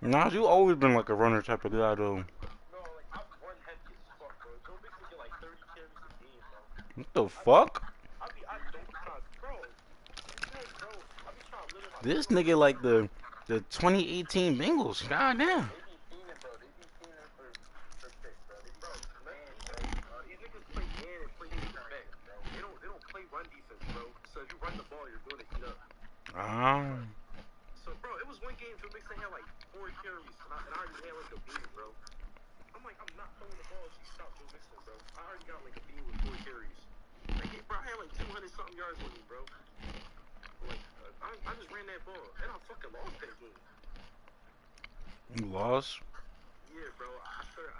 Nah, you always been like a runner type of guy though. No, like I run heavy as fuck, bro. Joe Mixon get like 30 carries a game, bro. What the I be, fuck? I don't be trying, bro. You good, bro? I be trying to limit my This turnovers nigga to like 2, bro. the 2018 Bengals. God Bro, damn. they be fiending, bro. They be fiending for picks, bro. They be these niggas play man and play defense. They don't play run defense, bro. So if you run the ball, you're going to eat up. Ah. So, bro, it was one game Joe Mixon had like 4 carries, and I already had like a beam, bro. I'm like, I'm not throwing the ball if she stopped Joe Mixon, bro. I already got like a beam with 4 carries. Like, bro, I had like 200 something yards on me, bro. Like, I just ran that ball, and I fucking lost that game. You lost? Yeah, bro. I started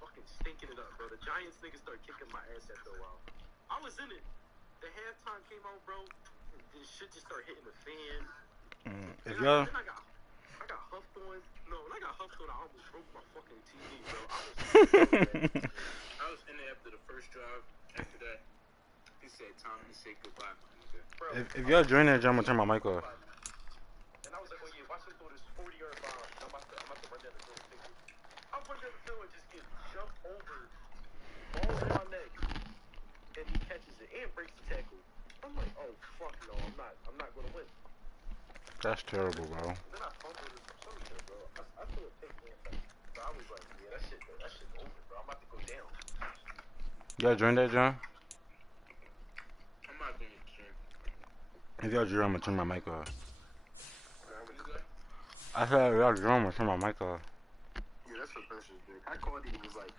fucking stinking it up, bro. The Giants niggas started kicking my ass after a while. I was in it. The halftime came out, bro. This shit just started hitting the fan. If y'all Then I got huffed on. No, when I got huffed on, I almost broke my fucking TV, bro. I was so mad. I was in there after the first drive. After that, he said, "Time to say goodbye, my nigga." Bro, if y'all join that, I'm gonna turn my mic off. and I was like, "Oh yeah, watch him throw this 40-yard bomb. I'm about to run down the field and take it." I run down the field and just get jumped over, ball on my neck, and he catches it and breaks the tackle. I'm like, "Oh fuck no, I'm not gonna win." That's terrible, bro. And then I fumbled or some shit, bro. I threw a pick and so I was like, yeah, that shit's over, bro. I'm about to go down. Y'all join that, John? I'm not doing shit. If y'all join, I'm gonna turn my mic off. What you say? I said if y'all join, I'm gonna turn my mic off. Yeah, that's what pressure is, dude. I called you and was like,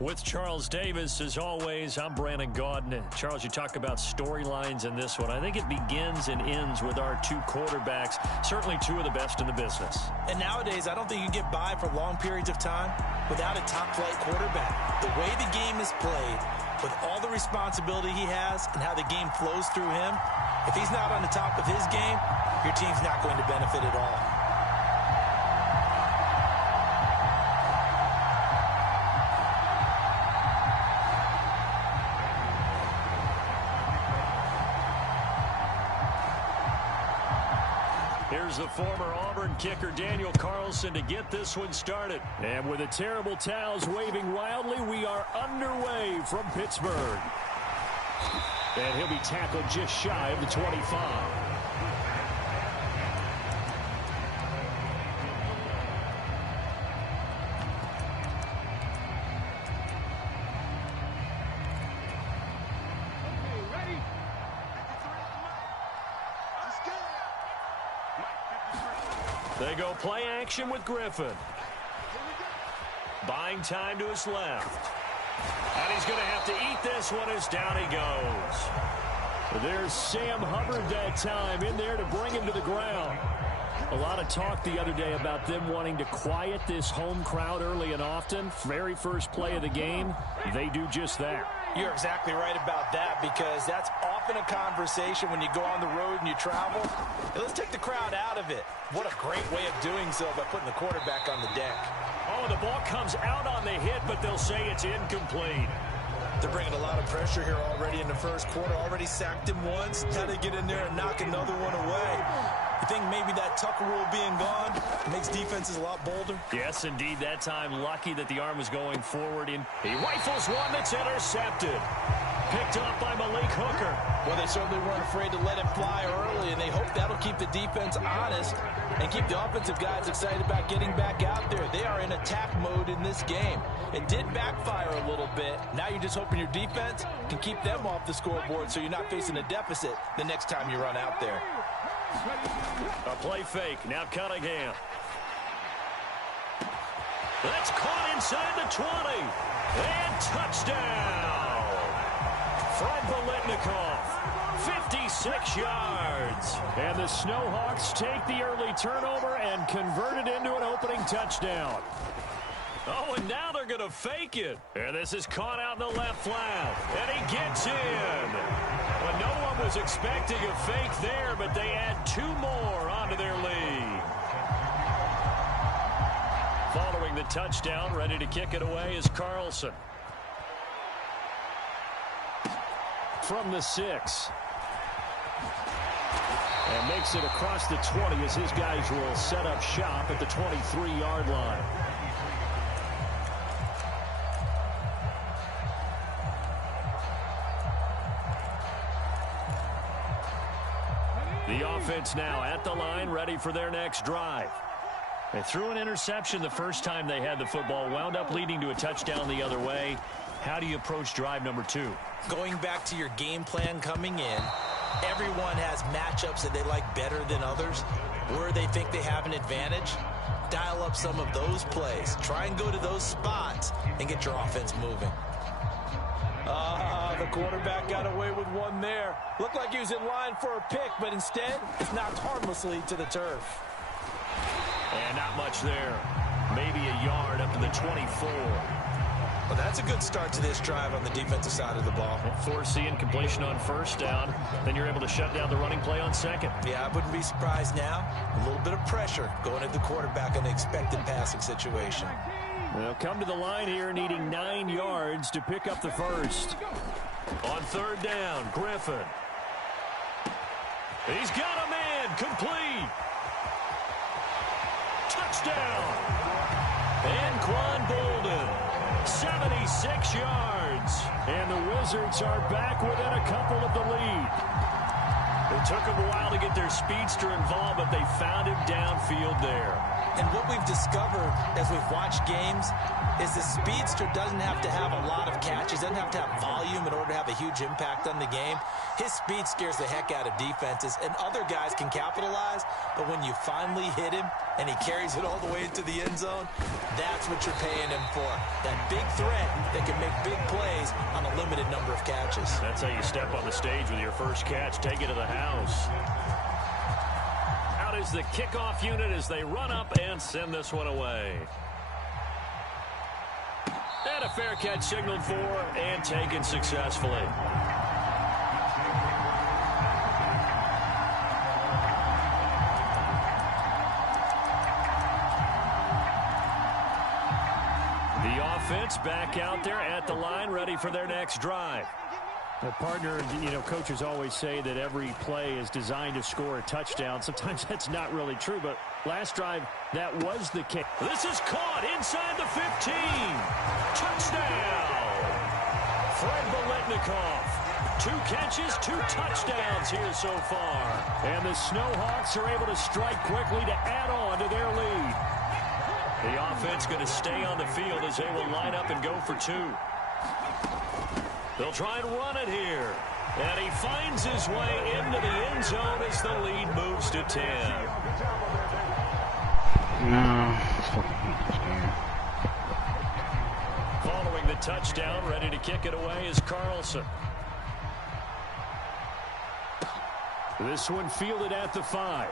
With Charles Davis, as always, I'm Brandon Gaudin. Charles, you talk about storylines in this one. I think it begins and ends with our two quarterbacks, certainly two of the best in the business. And nowadays, I don't think you get by for long periods of time without a top-flight quarterback. The way the game is played, with all the responsibility he has and how the game flows through him, if he's not on the top of his game, your team's not going to benefit at all. Here's the former Auburn kicker Daniel Carlson to get this one started. And with the terrible towels waving wildly, we are underway from Pittsburgh. And he'll be tackled just shy of the 25. They go play action with Griffin. Buying time to his left. And he's going to have to eat this one as down he goes. There's Sam Hubbard that time in there to bring him to the ground. A lot of talk the other day about them wanting to quiet this home crowd early and often. Very first play of the game, they do just that. You're exactly right about that, because that's often a conversation when you go on the road and you travel. Let's take the crowd out of it. What a great way of doing so by putting the quarterback on the deck. Oh, the ball comes out on the hit, but they'll say it's incomplete. They're bringing a lot of pressure here already in the first quarter. Already sacked him once. How to get in there and knock another one away. You think maybe that Tucker rule being gone makes defenses a lot bolder? Yes, indeed. That time, lucky that the arm was going forward. He rifles one that's intercepted. Picked up by Malik Hooker. Well, they certainly weren't afraid to let him fly early, and they hope that'll keep the defense honest and keep the offensive guys excited about getting back out there. They are in attack mode in this game. It did backfire a little bit. Now you're just hoping your defense can keep them off the scoreboard so you're not facing a deficit the next time you run out there. A play fake. Now Cunningham. That's caught inside the 20. And touchdown from Biletnikoff. 56 yards. And the Snowhawks take the early turnover and convert it into an opening touchdown. Oh, and now they're going to fake it. And this is caught out in the left flat. And he gets in. Well, no one was expecting a fake there, but they add 2 more onto their lead. Following the touchdown, ready to kick it away is Carlson. From the 6. And makes it across the 20 as his guys will set up shop at the 23-yard line. The offense now at the line, ready for their next drive. They threw an interception the first time they had the football, wound up leading to a touchdown the other way. How do you approach drive number 2? Going back to your game plan coming in, everyone has matchups that they like better than others. Where they think they have an advantage, dial up some of those plays. Try and go to those spots and get your offense moving. The quarterback got away with one there. Looked like he was in line for a pick, but instead, it's knocked harmlessly to the turf. And not much there. Maybe a yard up to the 24. Well, that's a good start to this drive on the defensive side of the ball. Forcing incompletion on first down. Then you're able to shut down the running play on second. Yeah, I wouldn't be surprised now. A little bit of pressure going at the quarterback in an expected passing situation. They'll come to the line here needing 9 yards to pick up the first. On third down, Griffin. He's got a man, complete. Touchdown. And Quan Bolden, 76 yards. And the Wizards are back within a couple of the lead. It took them a while to get their speedster involved, but they found him downfield there. And what we've discovered as we've watched games is the speedster doesn't have to have a lot of catches, doesn't have to have volume in order to have a huge impact on the game. His speed scares the heck out of defenses, and other guys can capitalize, but when you finally hit him and he carries it all the way into the end zone, that's what you're paying him for. That big threat that can make big plays on a limited number of catches. That's how you step on the stage with your first catch, take it to the house. Out is the kickoff unit as they run up and send this one away. And a fair catch signaled for and taken successfully. The offense back out there at the line, ready for their next drive. A partner, coaches always say that every play is designed to score a touchdown. Sometimes that's not really true, but last drive, that was the kick. This is caught inside the 15. Touchdown. Fred Biletnikoff. 2 catches, 2 touchdowns here so far. And the Snowhawks are able to strike quickly to add on to their lead. The offense going to stay on the field as they will line up and go for 2. They'll try and run it here. And he finds his way into the end zone as the lead moves to 10. No, it's fucking this game. touchdown. Ready to kick it away is Carlson. This one fielded at the 5.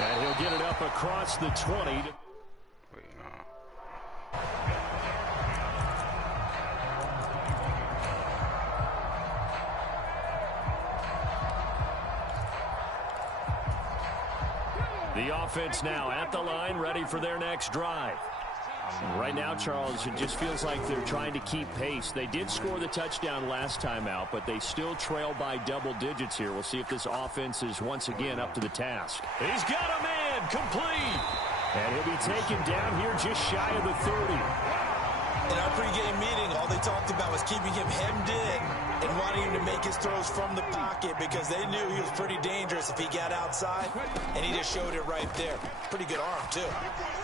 And he'll get it up across the 20. Wait, no. The offense now at the line, ready for their next drive. Right now, Charles, it just feels like they're trying to keep pace. They did score the touchdown last time out, but they still trail by double digits here. We'll see if this offense is once again up to the task. He's got a man, complete. And he'll be taken down here just shy of the 30. In our pregame meeting, all they talked about was keeping him hemmed in and wanting him to make his throws from the pocket because they knew he was pretty dangerous if he got outside, and he just showed it right there. Pretty good arm, too.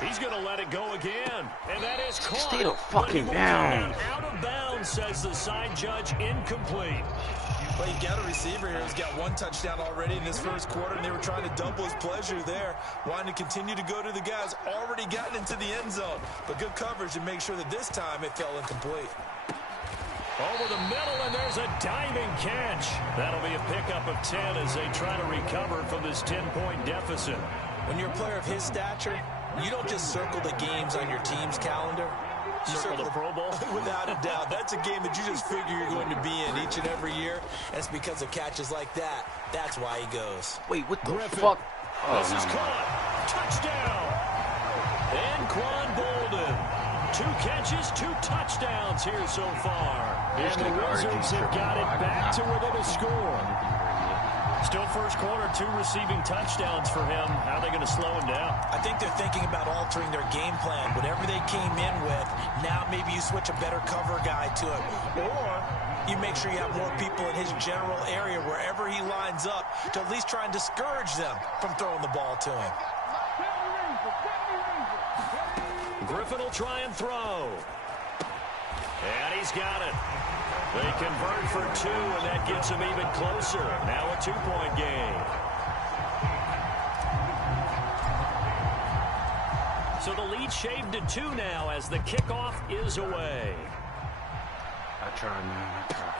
He's going to let it go again, and that is caught. Stay the fucking down. Out of bounds, says the side judge, incomplete. Well, you got a receiver here who's got one touchdown already in this first quarter, and they were trying to double his pleasure there, wanting to continue to go to the guys already gotten into the end zone. But good coverage to make sure that this time it fell incomplete. Over the middle, and there's a diving catch. That'll be a pickup of 10 as they try to recover from this 10-point deficit. When you're a player of his stature, you don't just circle the games on your team's calendar. You circle the Pro Bowl? Without a doubt. That's a game that you just figure you're going to be in each and every year. And it's because of catches like that. That's why he goes. Wait, what the Griffin. fuck? Oh, This is caught. Touchdown. And Quan Bolden. 2 catches, 2 touchdowns here so far. And the Wizards have got it back to within a score. Still first quarter, 2 receiving touchdowns for him. How are they going to slow him down? I think they're thinking about altering their game plan. Whatever they came in with, now maybe you switch a better cover guy to him. Or you make sure you have more people in his general area wherever he lines up to at least try and discourage them from throwing the ball to him. Griffin will try and throw. And he's got it. They convert for 2, and that gets them even closer. Now a 2-point game. So the lead shaved to 2 now as the kickoff is away. I tried, man. I tried.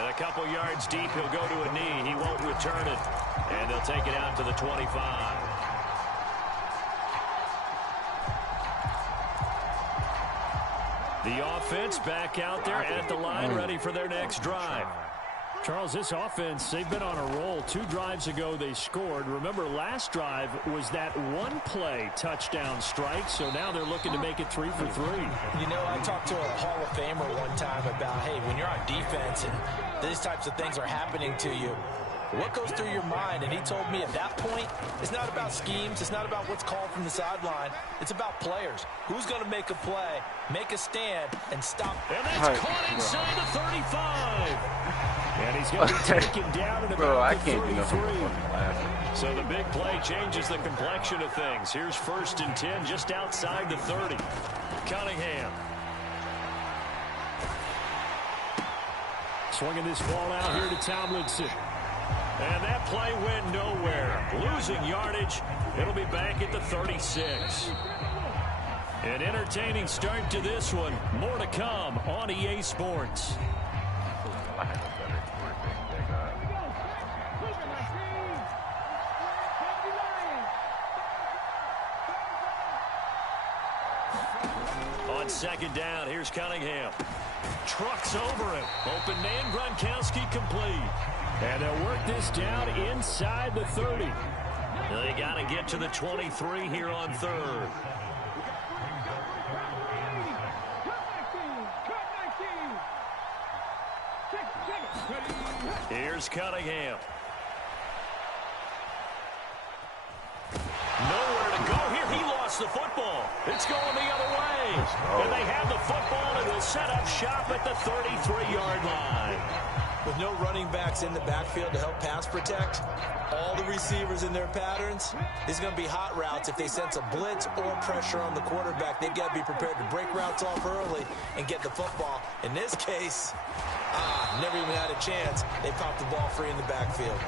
And a couple yards deep, he'll go to a knee. He won't return it. And they'll take it out to the 25. The offense back out there at the line, ready for their next drive. Charles, this offense, they've been on a roll. 2 drives ago, they scored. Remember, last drive was that 1-play touchdown strike, so now they're looking to make it 3 for 3. You know, I talked to a Hall of Famer one time about, hey, when you're on defense and these types of things are happening to you, what goes through your mind? And he told me at that point, it's not about schemes. It's not about what's called from the sideline. It's about players. Who's going to make a play, make a stand, and stop. And that's caught inside the 35. And he's going to be taken down at about the 33. So the big play changes the complexion of things. Here's 1st and 10 just outside the 30. Cunningham. Swinging this ball out here to Tomlinson. And that play went nowhere. Losing yardage. It'll be back at the 36. An entertaining start to this one. More to come on EA Sports. On 2nd down, here's Cunningham. Trucks over him. Open man, Gronkowski complete. And they'll work this down inside the 30. They got to get to the 23 here on 3rd. Here's Cunningham. Nowhere to go here. He lost the football. It's going the other way. And they have the football and will set up shop at the 33-yard line. With no running backs in the backfield to help pass protect, all the receivers in their patterns, these are going to be hot routes. If they sense a blitz or pressure on the quarterback, they've got to be prepared to break routes off early and get the football. In this case, never even had a chance. They popped the ball free in the backfield.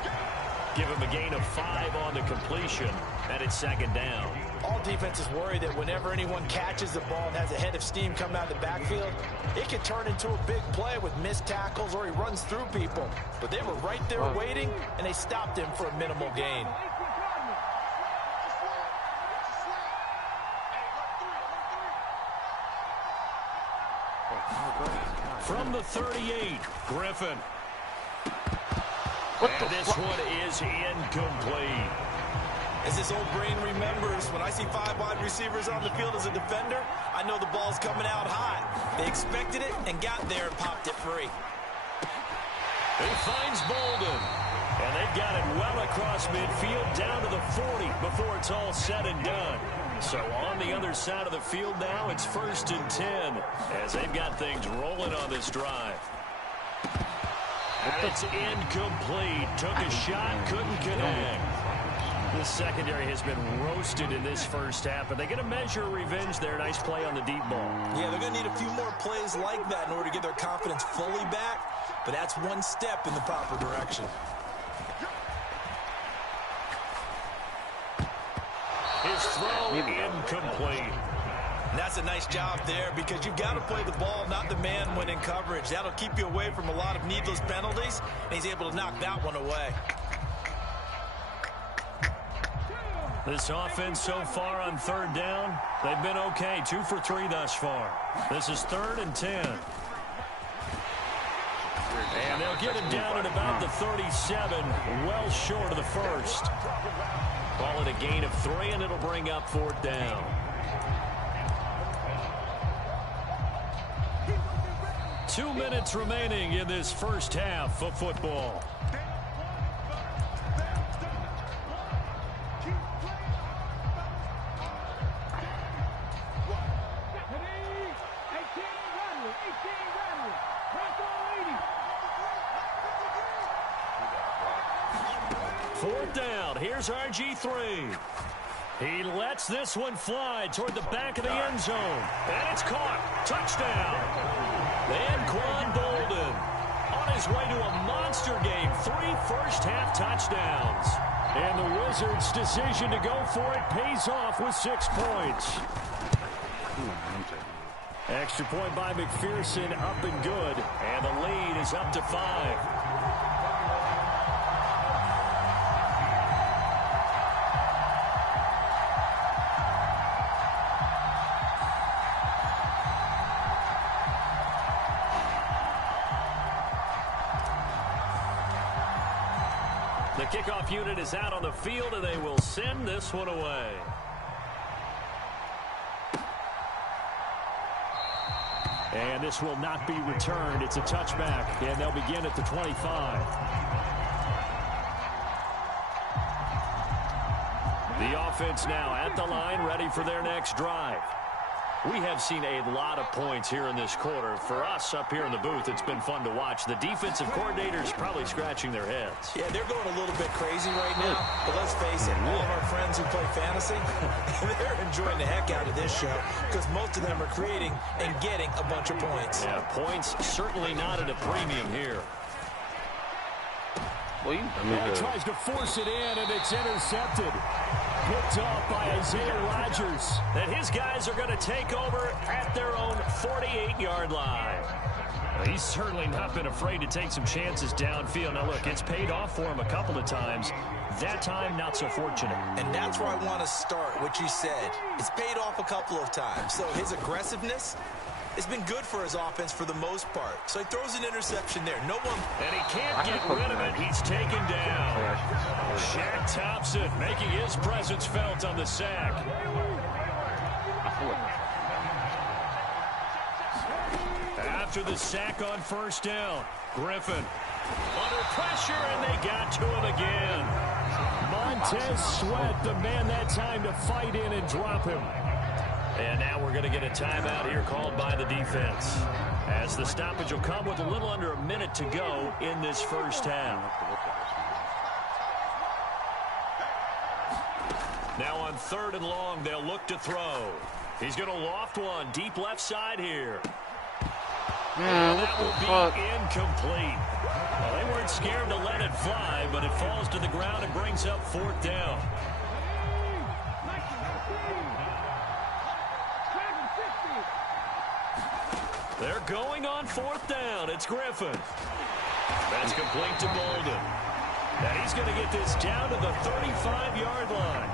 Give him a gain of 5 on the completion, and it's 2nd down. All defenses worry that whenever anyone catches the ball and has a head of steam come out of the backfield, it can turn into a big play with missed tackles or he runs through people. But they were right there waiting, and they stopped him for a minimal gain. From the 38, Griffin. And this one is incomplete. As this old brain remembers, when I see 5 wide receivers on the field as a defender, I know the ball's coming out hot. They expected it and got there and popped it free. He finds Bolden. And they've got it well across midfield down to the 40 before it's all said and done. So on the other side of the field now, it's 1st and 10 as they've got things rolling on this drive. And it's incomplete. Took a shot, couldn't connect. The secondary has been roasted in this first half, but they get a measure of revenge there. Nice play on the deep ball. Yeah, they're going to need a few more plays like that in order to get their confidence fully back, but that's one step in the proper direction. His throw incomplete. And that's a nice job there because you've got to play the ball, not the man when in coverage. That'll keep you away from a lot of needless penalties, and he's able to knock that one away. This offense so far on 3rd down, they've been okay. 2 for 3 thus far. This is 3rd and 10. And they'll get him down at about the 37, well short of the first. Call it a gain of 3, and it'll bring up 4th down. Two minutes remaining in this first half of football. Fourth down. Here's RG3. He lets this one fly toward the back of the end zone. And it's caught. Touchdown. Anquan Bolden on his way to a monster game. 3 first-half touchdowns. And the Wizards' decision to go for it pays off with 6 points. Extra point by McPherson, up and good. And the lead is up to 5. The kickoff unit is out on the field, and they will send this one away. And this will not be returned. It's a touchback, and they'll begin at the 25. The offense now at the line, ready for their next drive. We have seen a lot of points here in this quarter. For us up here in the booth, it's been fun to watch. The defensive coordinators probably scratching their heads. Yeah, they're going a little bit crazy right now. But let's face it, all of our friends who play fantasy, they're enjoying the heck out of this show because most of them are creating and getting a bunch of points. Yeah, points certainly not at a premium here. Well, he tries to force it in, and it's intercepted. Picked off by Isaiah Rodgers. And his guys are going to take over at their own 48-yard line. Well, he's certainly not been afraid to take some chances downfield. Now, look, it's paid off for him a couple of times. That time, not so fortunate. And that's where I want to start, what you said. It's paid off a couple of times. So his aggressiveness has been good for his offense for the most part. So he throws an interception there. No one... And he can't get rid of it. He's taken down. Shaq Thompson making his presence felt on the sack. After the sack on first down, Griffin under pressure, and they got to him again. Montez Sweat, the man that time to fight in and drop him. And now we're going to get a timeout here called by the defense, as the stoppage will come with a little under a minute to go in this first half. Now on 3rd and long, they'll look to throw. He's going to loft one deep left side here. That will be incomplete. Well, they weren't scared to let it fly, but it falls to the ground and brings up 4th down. They're going on 4th down. It's Griffin. That's complete to Bolden. And he's going to get this down to the 35-yard line.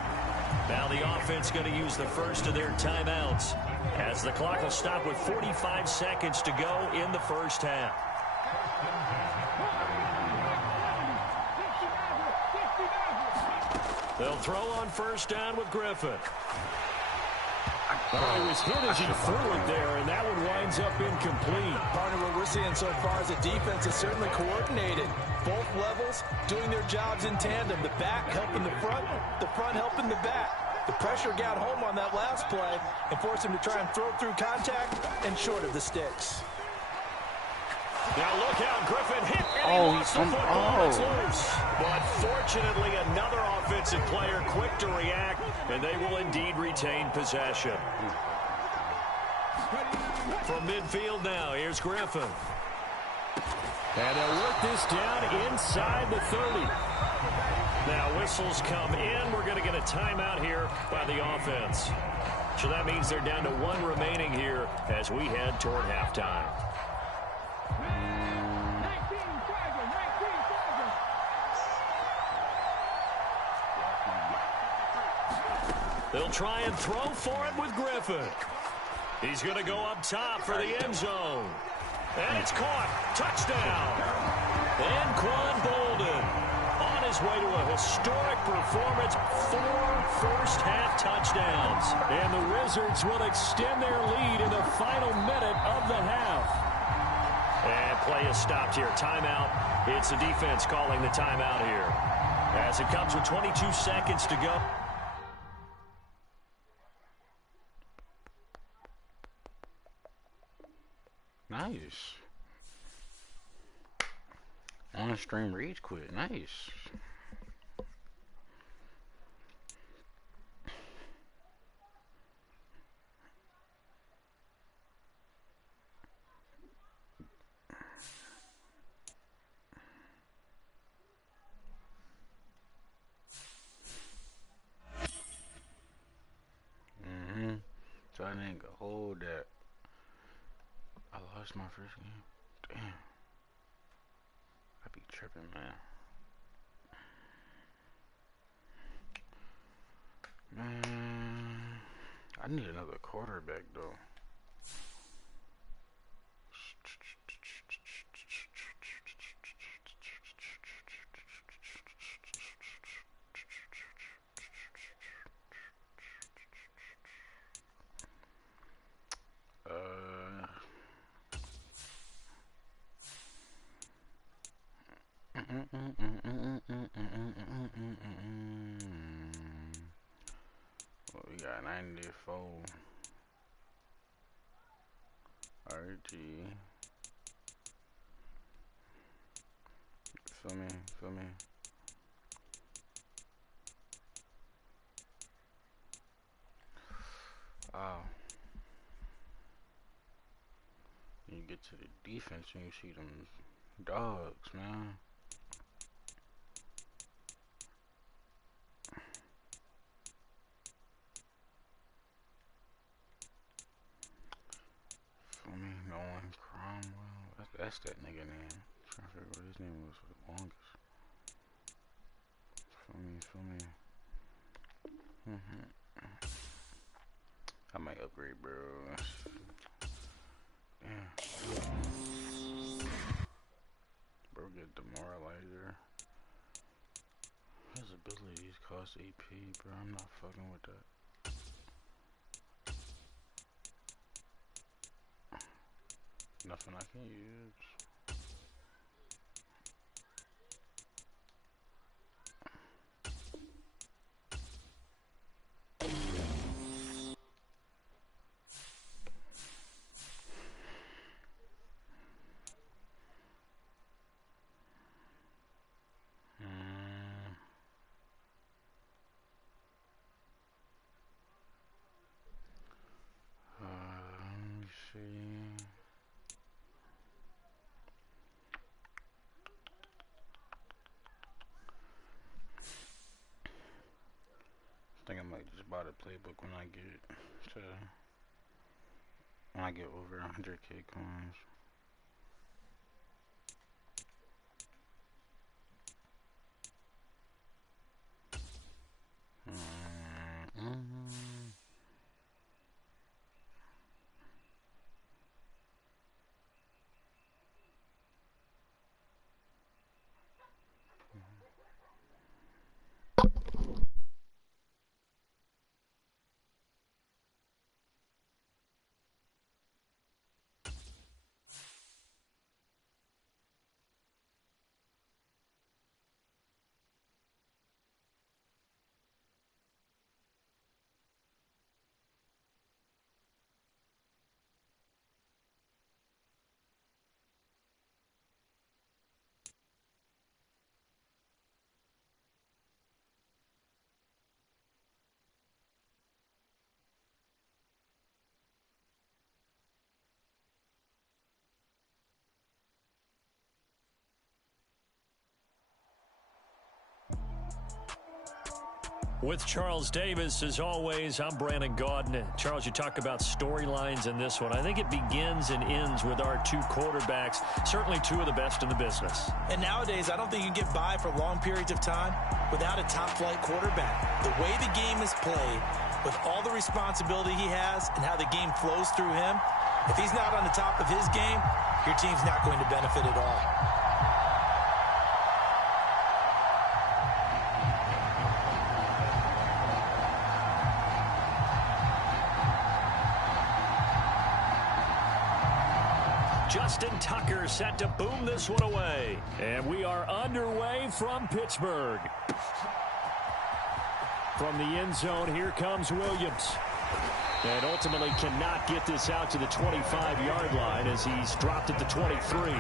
Now the offense going to use the first of their timeouts as the clock will stop with 45 seconds to go in the first half. They'll throw on 1st down with Griffin. Oh, he was hit as he threw it there, and that one winds up incomplete. Partner, what we're seeing so far is the defense is certainly coordinated. Both levels doing their jobs in tandem. The back helping the front helping the back. The pressure got home on that last play and forced him to try and throw through contact and short of the sticks. Now look out, Griffin hit, and he lost the football. It's loose. But fortunately, another offensive player quick to react, and they will indeed retain possession. From midfield now, here's Griffin. And they'll work this down inside the 30. Now whistles come in. We're going to get a timeout here by the offense. So that means they're down to 1 remaining here as we head toward halftime. They'll try and throw for it with Griffin. He's going to go up top for the end zone. And it's caught. Touchdown. And Quan Bolden on his way to a historic performance. 4 first-half touchdowns. And the Wizards will extend their lead in the final minute of the half. And play is stopped here. Timeout. It's the defense calling the timeout here. As it comes with 22 seconds to go. Nice. On-stream rage quit. Nice. So I didn't go hold that. I lost my first game. Damn. I be tripping, man. Man. I need another quarterback, though. Well, we got 94 RG. Feel me? Feel me? Oh. You get to the defense and you see them dogs, man. For me, no one Cromwell. That's that nigga name. I'm trying to figure out what his name was for the longest. For me. I might upgrade, bro. Damn. Bro, get demoralizer. His abilities cost AP, bro. I'm not fucking with that. Nothing I can use. Let me see. I think I might just buy the playbook when I get to when I get over 100K coins. With Charles Davis, as always, I'm Brandon Gaudin. Charles, you talk about storylines in this one. I think it begins and ends with our two quarterbacks, certainly two of the best in the business. And nowadays, I don't think you can get by for long periods of time without a top-flight quarterback. The way the game is played, with all the responsibility he has and how the game flows through him, if he's not on the top of his game, your team's not going to benefit at all. Justin Tucker set to boom this one away. And we are underway from Pittsburgh. From the end zone, here comes Williams. And ultimately cannot get this out to the 25-yard line as he's dropped at the 23.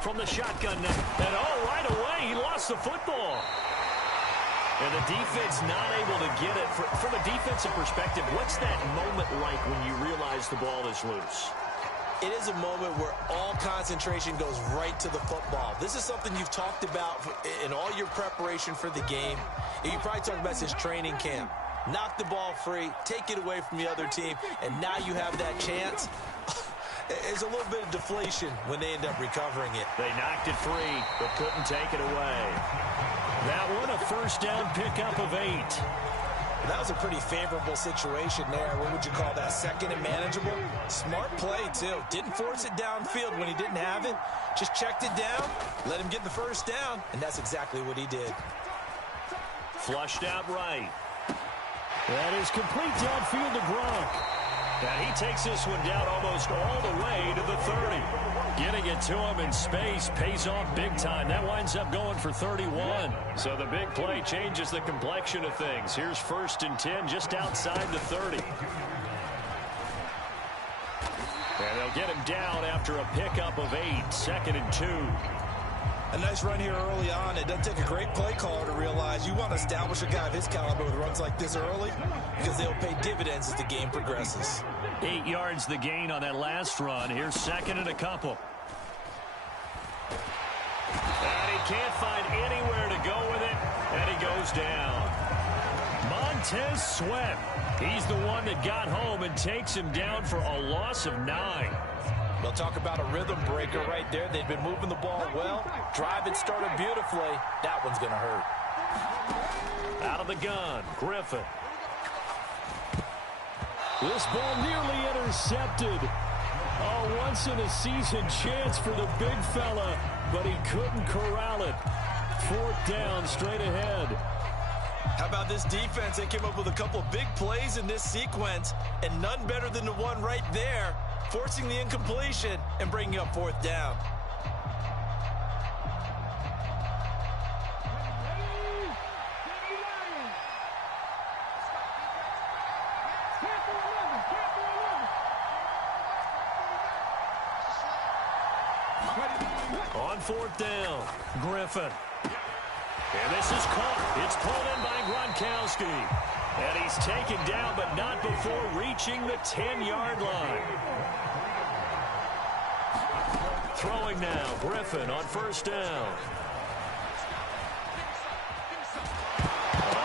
From the shotgun now. And right away, he lost the football. And the defense not able to get it. From a defensive perspective, what's that moment like when you realize the ball is loose? It is a moment where all concentration goes right to the football. This is something you've talked about in all your preparation for the game. You probably talked about since training camp. Knock the ball free, take it away from the other team, and now you have that chance. There's a little bit of deflation when they end up recovering it. They knocked it free, but couldn't take it away. That one, a first down pickup of 8. That was a pretty favorable situation there. What would you call that? Second and manageable? Smart play, too. Didn't force it downfield when he didn't have it. Just checked it down, let him get the first down, and that's exactly what he did. Flushed out right. That is complete downfield to Gronk. And he takes this one down almost all the way to the 30. Getting it to him in space pays off big time. That winds up going for 31. So the big play changes the complexion of things. Here's 1st and 10 just outside the 30. And they'll get him down after a pickup of 8. 2nd and 2. A nice run here early on. It doesn't take a great play caller to realize you want to establish a guy of his caliber with runs like this early because they'll pay dividends as the game progresses. 8 yards the gain on that last run. Here's 2nd and a couple. And he can't find anywhere to go with it, and he goes down. Montez Sweat. He's the one that got home and takes him down for a loss of 9. They'll talk about a rhythm breaker right there. They've been moving the ball well. Drive it started beautifully. That one's going to hurt. Out of the gun, Griffin. This ball nearly intercepted. A once-in-a-season chance for the big fella, but he couldn't corral it. 4th down, straight ahead. How about this defense? They came up with a couple big plays in this sequence, and none better than the one right there, forcing the incompletion and bringing up 4th down. On 4th down, Griffin. And this is caught. It's pulled in by Gronkowski. And he's taken down, but not before reaching the 10-yard line. Throwing now, Griffin on first down.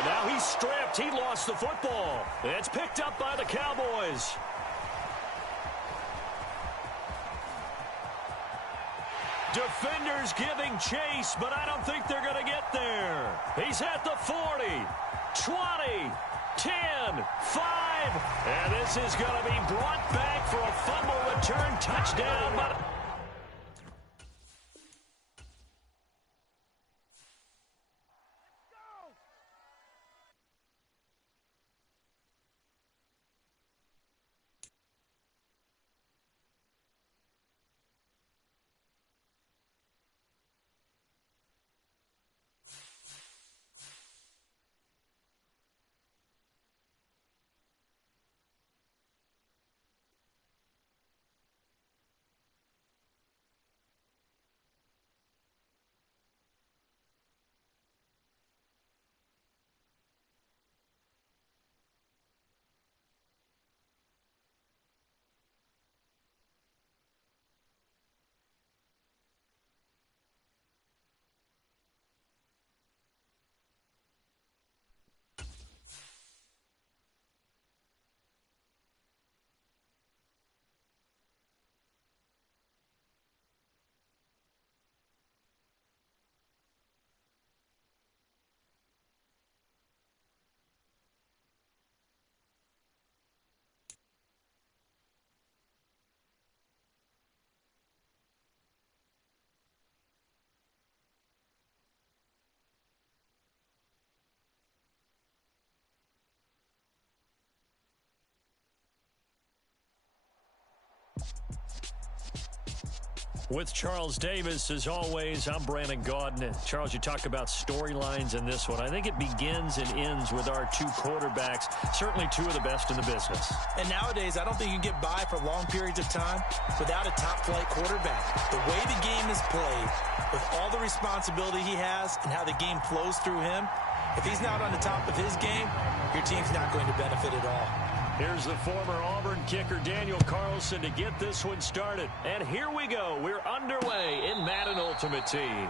Now he's stripped. He lost the football. It's picked up by the Cowboys. Defenders giving chase, but I don't think they're going to get there. He's at the 40, 20, 10, 5. And this is going to be brought back for a fumble return touchdown. But with Charles Davis, as always, I'm Brandon Gaudin. Charles, you talk about storylines in this one. I think it begins and ends with our two quarterbacks, certainly two of the best in the business. And nowadays, I don't think you can get by for long periods of time without a top-flight quarterback. The way the game is played, with all the responsibility he has and how the game flows through him, if he's not on the top of his game, your team's not going to benefit at all. Here's the former Auburn kicker, Daniel Carlson, to get this one started. And here we go. We're underway in Madden Ultimate Team.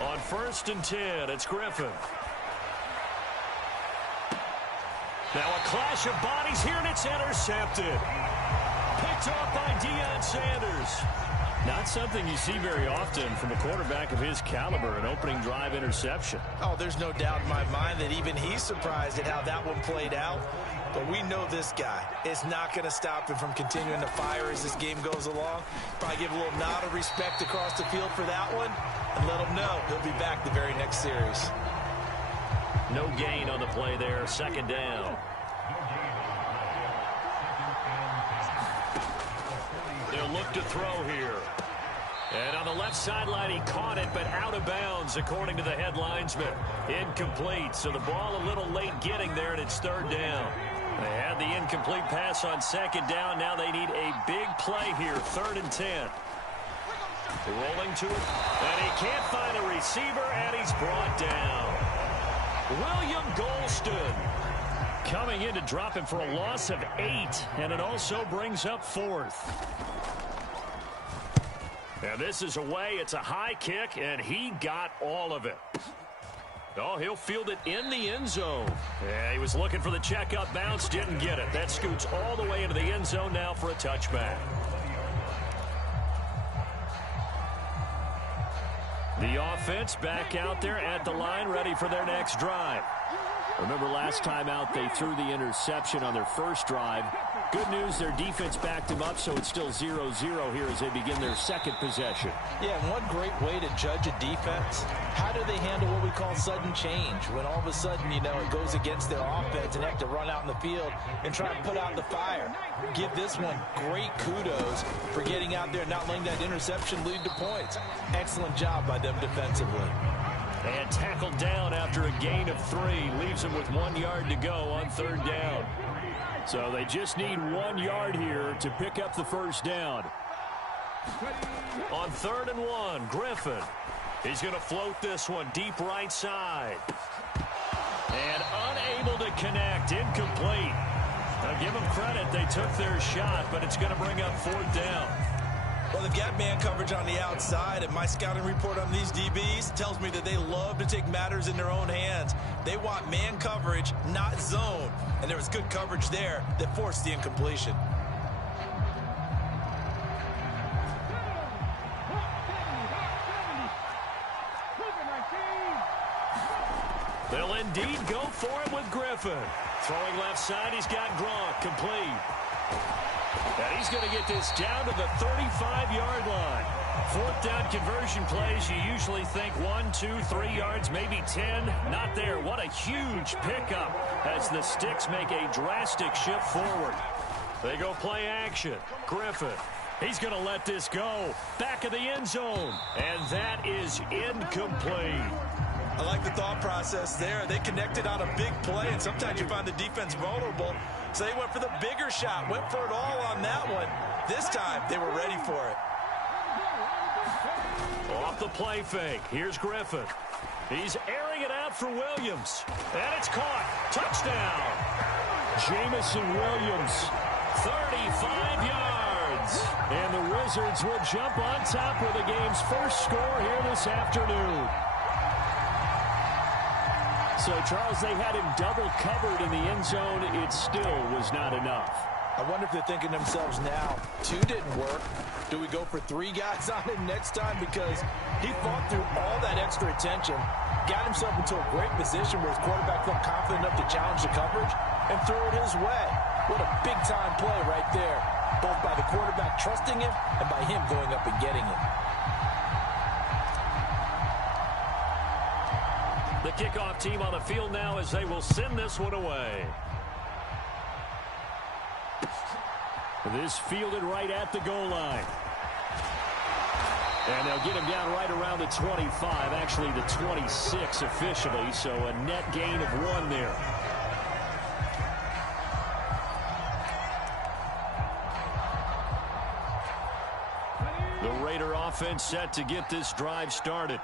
On 1st and 10, it's Griffin. Now a clash of bodies here, and it's intercepted. Picked off by Deion Sanders. Not something you see very often from a quarterback of his caliber, an opening drive interception. Oh, there's no doubt in my mind that even he's surprised at how that one played out. But we know this guy is not going to stop him from continuing to fire as this game goes along. Probably give a little nod of respect across the field for that one and let him know he'll be back the very next series. No gain on the play there, 2nd down. They'll look to throw here. And on the left sideline, he caught it, but out of bounds, according to the head linesman. Incomplete, so the ball a little late getting there, and it's 3rd down. They had the incomplete pass on 2nd down. Now they need a big play here, 3rd and 10. Rolling to it, and he can't find a receiver, and he's brought down. William Golston coming in to drop him for a loss of 8, and it also brings up 4th. Now this is away. It's a high kick, and he got all of it. Oh, he'll field it in the end zone. Yeah, he was looking for the check-up bounce, didn't get it. That scoots all the way into the end zone now for a touchback. The offense back out there at the line, ready for their next drive. Remember last time out, they threw the interception on their first drive. Good news, their defense backed them up, so it's still 0-0 here as they begin their 2nd possession. Yeah, and one great way to judge a defense, how do they handle what we call sudden change? When all of a sudden, you know, it goes against their offense and they have to run out in the field and try to put out the fire. Give this one great kudos for getting out there and not letting that interception lead to points. Excellent job by them defensively. And tackled down after a gain of 3. Leaves him with 1 yard to go on 3rd down. So they just need 1 yard here to pick up the first down. On 3rd and 1, Griffin. He's going to float this one deep right side. And unable to connect. Incomplete. Now give them credit. They took their shot, but it's going to bring up 4th down. Well, they've got man coverage on the outside, and my scouting report on these DBs tells me that they love to take matters in their own hands. They want man coverage, not zone. And there was good coverage there that forced the incompletion. They'll indeed go for it with Griffin. Throwing left side, he's got Gronk, complete. And he's going to get this down to the 35-yard line. 4th down conversion plays, you usually think 1, 2, 3 yards, maybe 10. Not there. What a huge pickup as the Sticks make a drastic shift forward. They go play action. Griffin. He's going to let this go. Back of the end zone. And that is incomplete. I like the thought process there. They connected on a big play, and sometimes you find the defense vulnerable. So they went for the bigger shot, went for it all on that one. This time, they were ready for it. Off the play fake. Here's Griffin. He's airing it out for Williams. And it's caught. Touchdown. Jamison Williams, 35 yards. And the Wizards will jump on top with the game's first score here this afternoon. So, Charles, they had him double covered in the end zone. It still was not enough. I wonder if they're thinking to themselves now, 2 didn't work. Do we go for 3 guys on him next time? Because he fought through all that extra attention, got himself into a great position where his quarterback felt confident enough to challenge the coverage and throw it his way. What a big-time play right there, both by the quarterback trusting him and by him going up and getting him. The kickoff team on the field now as they will send this one away. This fielded right at the goal line. And they'll get him down right around the 25, actually the 26 officially, so a net gain of 1 there. The Raider offense set to get this drive started.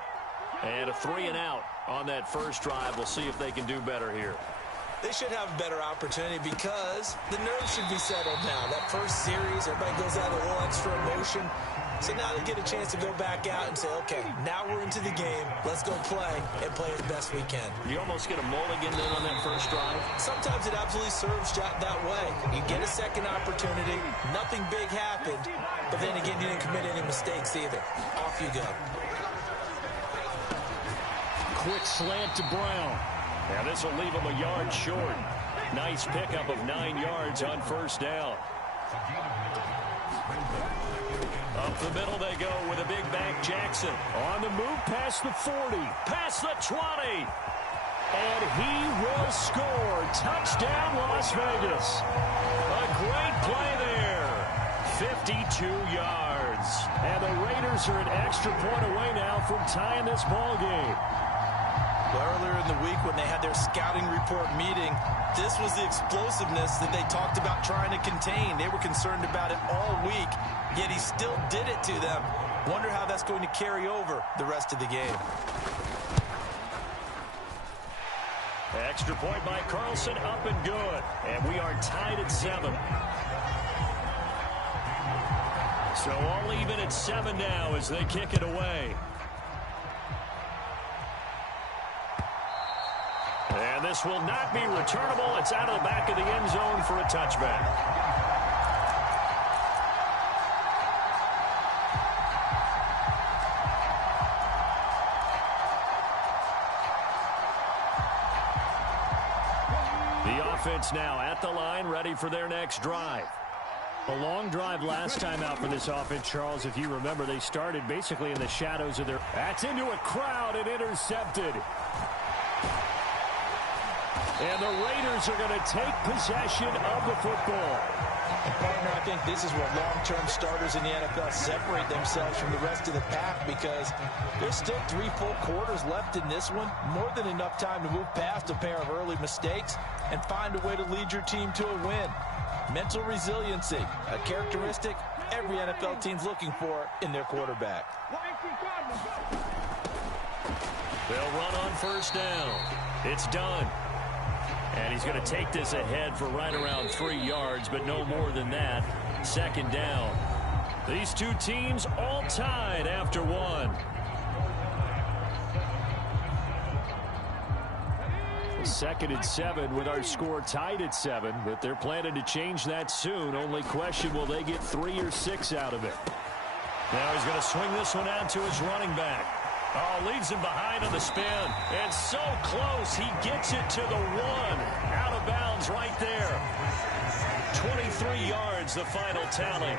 And a 3 and out on that first drive. We'll see if they can do better here. They should have a better opportunity because the nerves should be settled now. That first series, everybody goes out with a little extra emotion. So now they get a chance to go back out and say, okay, now we're into the game. Let's go play and play as best we can. You almost get a mulligan then on that first drive. Sometimes it absolutely serves that way. You get a second opportunity. Nothing big happened. But then again, you didn't commit any mistakes either. Off you go. Quick slant to Brown. Now this will leave him a yard short. Nice pickup of 9 yards on first down. Up the middle they go with a big back Jackson. On the move past the 40, past the 20. And he will score. Touchdown Las Vegas. A great play there. 52 yards. And the Raiders are an extra point away now from tying this ball game. Well, earlier in the week when they had their scouting report meeting, this was the explosiveness that they talked about trying to contain. They were concerned about it all week, yet he still did it to them. Wonder how that's going to carry over the rest of the game. Extra point by Carlson, up and good. And we are tied at 7. So all even at 7 now as they kick it away. And this will not be returnable. It's out of the back of the end zone for a touchback. The offense now at the line, ready for their next drive. A long drive last time out for this offense, Charles. If you remember, they started basically in the shadows of their... That's into a crowd and intercepted. And the Raiders are going to take possession of the football. And partner, I think this is where long-term starters in the NFL separate themselves from the rest of the pack, because there's still 3 full quarters left in this one. More than enough time to move past a pair of early mistakes and find a way to lead your team to a win. Mental resiliency, a characteristic every NFL team's looking for in their quarterback. They'll run on first down. It's done. And he's going to take this ahead for right around 3 yards, but no more than that. Second down. These two teams all tied after 1. Second and 7 with our score tied at 7, but they're planning to change that soon. Only question, will they get 3 or 6 out of it? Now he's going to swing this one out to his running back. Oh, leads him behind on the spin. And so close, he gets it to the 1. Out of bounds right there. 23 yards, the final tally.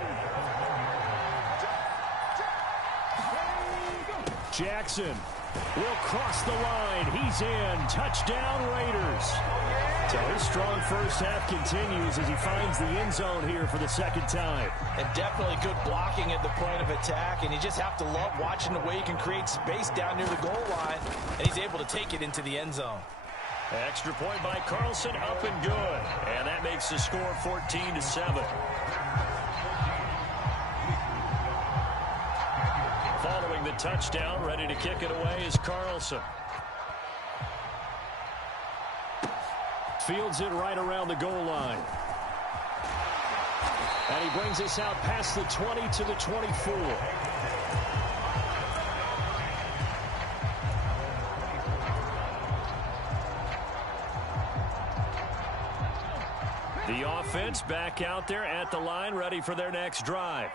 Jackson will cross the line. He's in. Touchdown, Raiders. So his strong first half continues as he finds the end zone here for the second time. And definitely good blocking at the point of attack, and you just have to love watching the way he can create space down near the goal line, and he's able to take it into the end zone. Extra point by Carlson, up and good. And that makes the score 14-7. Following the touchdown, ready to kick it away is Carlson. Fields it right around the goal line. And he brings us out past the 20 to the 24. The offense back out there at the line, ready for their next drive.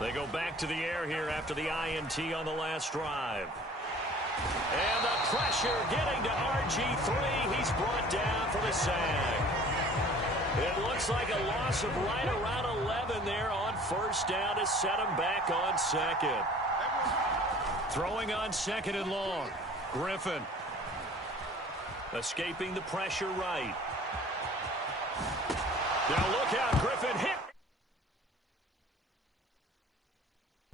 They go back to the air here after the INT on the last drive. And the pressure getting to RG3. He's brought down for the sack. It looks like a loss of right around 11 there on first down to set him back on second. Throwing on second and long. Griffin. Escaping the pressure right. Now look out, Griffin hit.